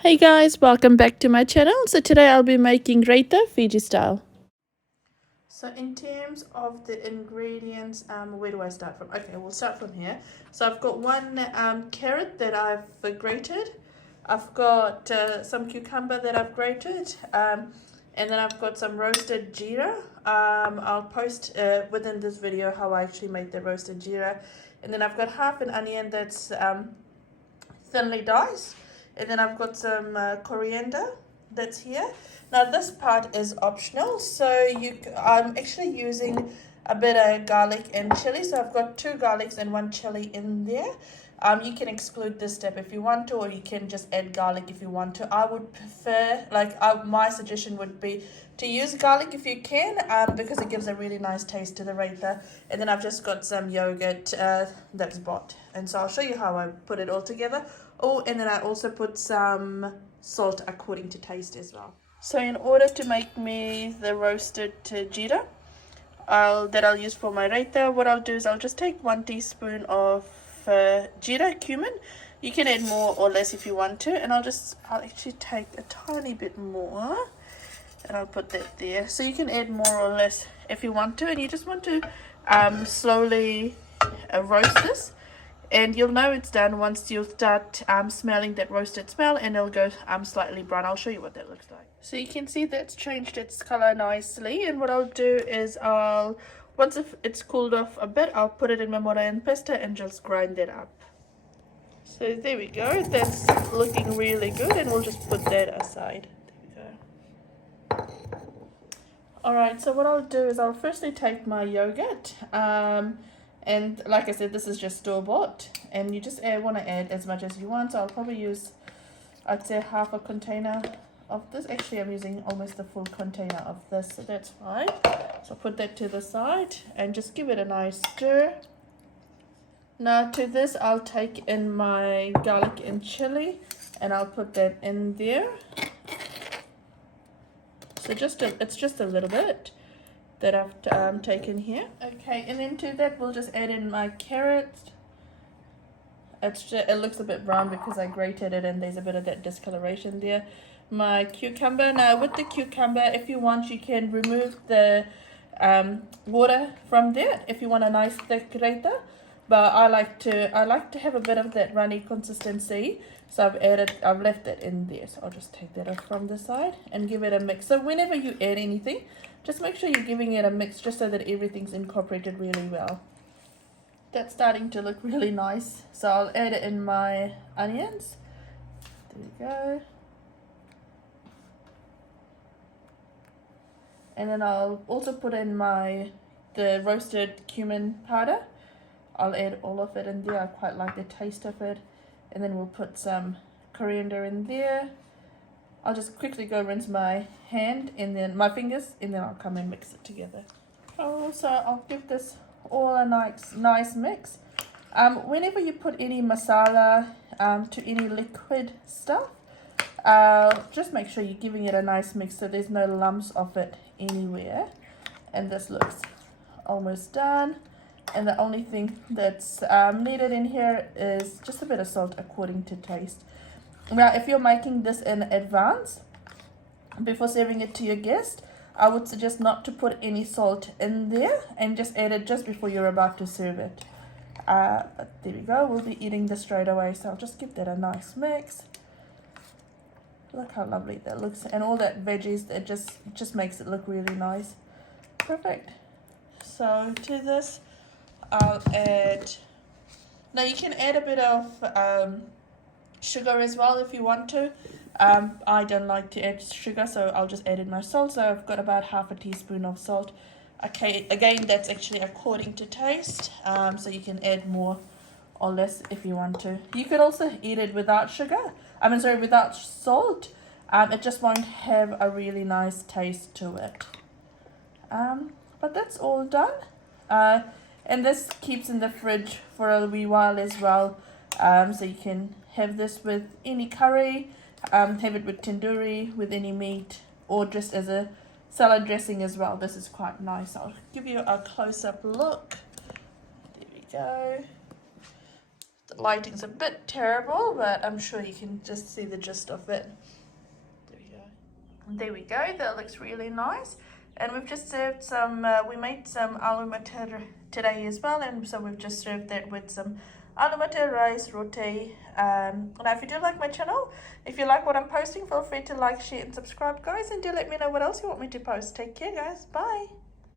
Hey guys, welcome back to my channel. So today I'll be making Raita Fiji style. So in terms of the ingredients, where do I start from? Okay, we'll start from here. So I've got one carrot that I've grated. I've got some cucumber that I've grated. And then I've got some roasted jeera. I'll post within this video how I actually made the roasted jeera. And then I've got half an onion that's thinly diced, and then I've got some coriander that's here. Now this part is optional, so I'm actually using a bit of garlic and chili, so I've got 2 garlics and 1 chili in there. You can exclude this step if you want to, or you can just add garlic if you want to. I would prefer, my suggestion would be to use garlic if you can, because it gives a really nice taste to the raita. And then I've just got some yogurt that's bought, and so I'll show you how I put it all together. Oh, and then I also put some salt according to taste as well. So in order to make me the roasted jeera that I'll use for my raita, what I'll do is I'll just take 1 teaspoon of jeera, cumin. You can add more or less if you want to, and I'll actually take a tiny bit more, and I'll put that there. So you can add more or less if you want to, and you just want to slowly roast this. And you'll know it's done once you start smelling that roasted smell, and it'll go slightly brown. I'll show you what that looks like. So you can see that's changed its color nicely, and what I'll do is once it's cooled off a bit, I'll put it in my mortar and pestle and just grind that up. So there we go, that's looking really good, and we'll just put that aside. There we go. Alright, so what I'll do is I'll firstly take my yogurt, and like I said, this is just store-bought, and you just want to add as much as you want. So I'll probably use, I'd say, half a container of this. Actually, I'm using almost a full container of this, so that's fine. So I'll put that to the side and just give it a nice stir. Now to this, I'll take in my garlic and chili, and I'll put that in there. So it's just a little bit that I've taken here. Okay, and then to that we'll just add in my carrots. It looks a bit brown because I grated it and there's a bit of that discoloration there. My cucumber. Now with the cucumber, if you want, you can remove the water from there if you want a nice thick raita. But I like to have a bit of that runny consistency, so I've left it in there. So I'll just take that off from the side and give it a mix. So whenever you add anything, just make sure you're giving it a mix, just so that everything's incorporated really well. That's starting to look really nice, so I'll add it in my onions. There we go. And then I'll also put in the roasted cumin powder. I'll add all of it in there. I quite like the taste of it. And then we'll put some coriander in there. I'll just quickly go rinse my hand and then my fingers, and then I'll come and mix it together. So I'll give this all a nice mix. Whenever you put any masala to any liquid stuff, just make sure you're giving it a nice mix so there's no lumps of it anywhere. And this looks almost done. And the only thing that's needed in here is just a bit of salt according to taste. Now, if you're making this in advance, before serving it to your guest, I would suggest not to put any salt in there and just add it just before you're about to serve it. But there we go, we'll be eating this straight away, so I'll just give that a nice mix. Look how lovely that looks, and all that veggies, it just makes it look really nice. Perfect. So to this, I'll add, now you can add a bit of sugar as well if you want to. I don't like to add sugar, so I'll just add in my salt. So I've got about half a teaspoon of salt. Okay, again, that's actually according to taste, so you can add more or less if you want to. You could also eat it without without salt. It just won't have a really nice taste to it. But that's all done. And this keeps in the fridge for a wee while as well. So you can have this with any curry, have it with tandoori, with any meat, or just as a salad dressing as well. This is quite nice. I'll give you a close-up look. There we go. The lighting's a bit terrible, but I'm sure you can just see the gist of it. There we go. There we go. That looks really nice. And we've just served some, we made some aloo mater today as well, and so we've just served that with some aloo mater rice, roti. Now if you do like my channel, if you like what I'm posting, feel free to like, share and subscribe, guys, and do let me know what else you want me to post. Take care, guys. Bye.